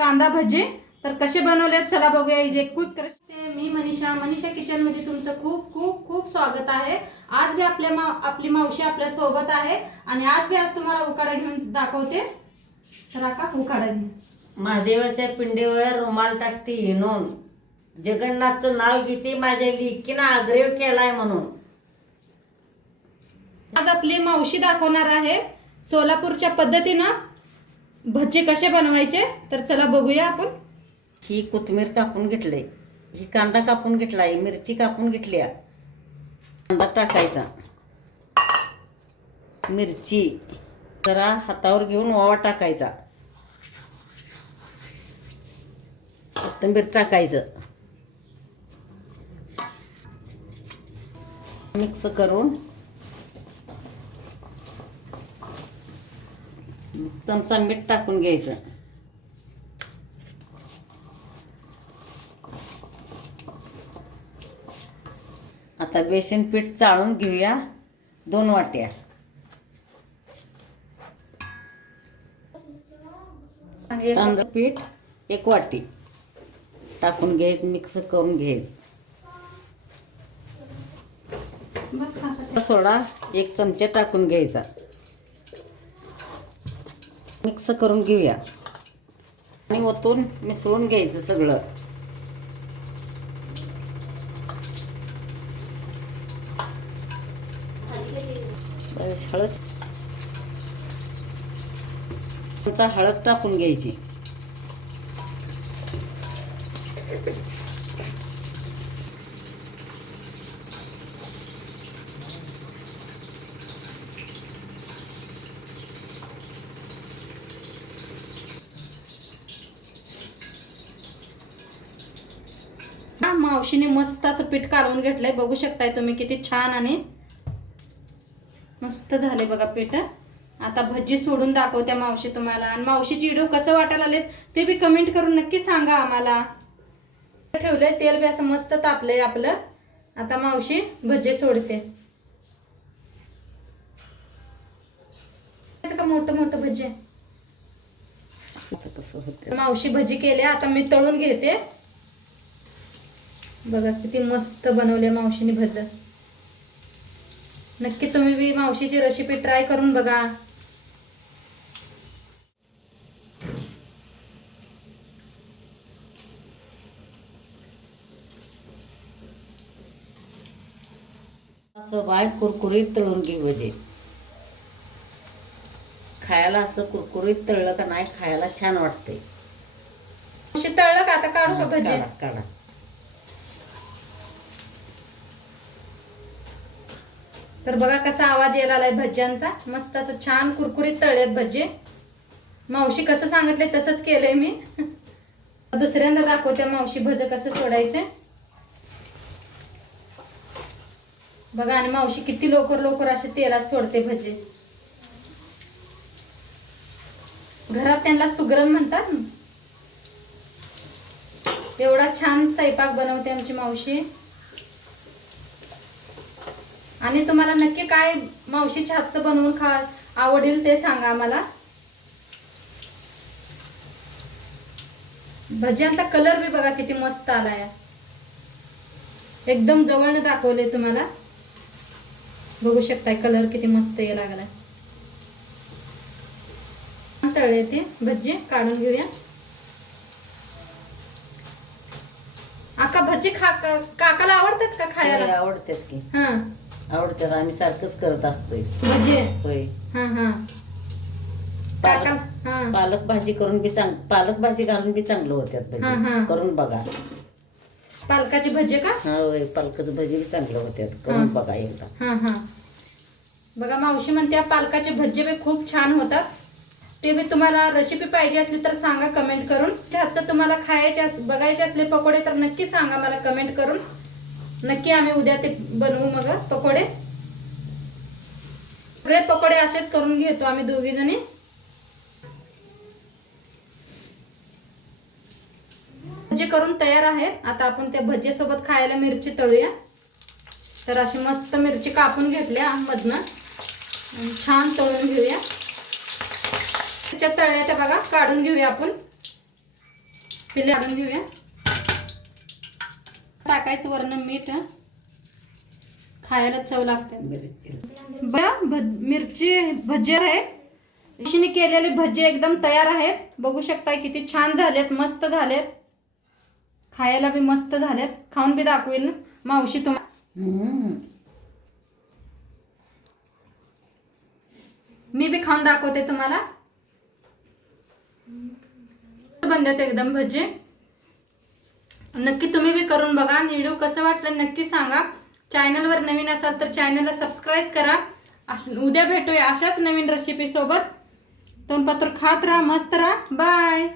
कांदा भजी। तर कसे बनवलेत चला बघूया। इजे क्विक रेसिपी। मी मनीषा किचन मध्ये तुमचं खूप खूप खूप स्वागत आहे। आज भी आपली मावशी आपल्या सोबत आहे आणि आज तुम्हाला उकाडा घेऊन दाखवते। तर का उकाडा घे। महादेवाच्या पिंडीवर रुमाल टाकते हिनून, जगन्नाथचं नाव घेते, माझ्या लेकीनं आग्रह केलाय म्हणून। आज आपली मावशी दाखवणार आहे सोलापूरच्या पद्धतीनं भजी कसे बनवायचे। तर चला बघूया आपण। ही कोथिंबीर कापून घेतले, ही कांदा कापून घेतलाय, मिरची कापून घेतल्या, कांदा टाकायचा, मिरची जरा हातावर घेऊन ओवा टाकायचा, कोथिंबीर टाकायचं, मिक्स करून चमचा मीठ टाकून घ्यायचं। आता बेसन पीठ चाळून घेऊया 2 वाट्या। तांदूळ पीठ 1 वाटी टाकून घ्यायचं, मिक्स करून घ्यायचं। सोडा 1 चमचा टाकून घ्यायचा, मिक्स करून घेऊया आणि ओतून मिसळून घ्यायचं सगळं। हळद हळद टाकून घ्यायची, मावशीने मस्त असं पीठ कालवून घेतलंय, बघू शकताय तुम्ही किती छान आणि मस्त झाले बघा पीठ। आता भजी सोडून दाखवत्या मावशी तुम्हाला। आणि मावशीची व्हिडिओ कसं वाटायला आलेत ते बी कमेंट करून नक्की सांगा आम्हाला। ठेवलंय तेल बी असं मस्त तापलंय आपलं। आता मावशी भजी सोडते। का मोठं मोठं भजी कसं होतं। मावशी भजी केल्या, आता मी तळून घेते। बघा किती मस्त बनवले मावशीने भज। नक्की तुम्ही बी मावशीची रेसिपी ट्राय करून बघा। असं बाय कुरकुरीत तळून घे भजे। खायला असं कुरकुरीत तळलं का नाही खायला छान वाटते। मावशी तळलं का? आता काढू का भजी? काढा। तर बघा कसा आवाज यायला आलाय भज्यांचा। मस्त असं छान कुरकुरीत तळलेत भजी। मावशी कसं सांगितले तसंच केलंय मी। दुसऱ्यांदा दाखवते मावशी भज कसं सोडायचे बघा। आणि मावशी किती लवकर असे तेलात सोडते भजी। घरात त्यांना सुगरण म्हणतात। एवढा छान स्वयंपाक बनवते आमची मावशी। आणि तुम्हाला नक्की काय मावशीच्या हातचं बनवून आवडेल ते सांगा आम्हाला। भज्यांचा कलर बी बघा किती मस्त आलाय। एकदम जवळने दाखवले तुम्हाला, बघू शकताय कलर किती मस्त यायला लागलाय। तळले ते भजी काढून घेऊया। आका भजी काकाला आवडतात का खायला? आवडतात की। हा आवडतात, आम्ही सारखंच करत असतोय भजी। होय। हा काका पालक भाजी करून बी पालक भाजी घालून बी चांगलं होत्यात भजी, करून बघा। पालकाची भजी का? होय, पालकाचं भजी बी चांगलं होत्यात, करून बघा एकदा। बघा मावशी म्हणते पालकाचे भजी बी खूप छान होतात। ते बी तुम्हाला रेसिपी पाहिजे असली तर सांगा कमेंट करून। हातचं तुम्हाला खायचे बघायचे असले पकोडे तर नक्की सांगा मला कमेंट करून। नक्की आम्ही उद्या ते बनवू मग पकोडे। सगळे पकोडे असेच करून घेतो आम्ही दोघी जणी। भजी करून तयार आहेत। आता आपण त्या भजी सोबत खायला मिरची तळूया। तर अशी मस्त मिरची कापून घेतल्या मधनं छान तळून घेऊया। मिरच्या तळल्या त्या बघा काढून घेऊया आपण। पहिले काढून घेऊया. टाकायचं वरण मीठ, खायला चव लागते. मिरची भजी आहे. ऋषीने केलेले भजी एकदम तयार आहेत. बघू शकता किती छान झालेत, मस्त झालेत. खायला बी मस्त झालेत. खाऊन बी दाखवेल मावशी तुम्हाला. मी बी खाऊन दाखवते तुम्हाला. बनलेत एकदम भजी. नक्की तुम्ही बी करून बघा. व्हिडिओ कसं वाटलं नक्की सांगा. चॅनलवर नवीन असाल तर चॅनलला सबस्क्राईब करा. उद्या भेटूया अशाच नवीन रेसिपी सोबत. तोंडपात्र खात राहा, मस्त राहा. बाय.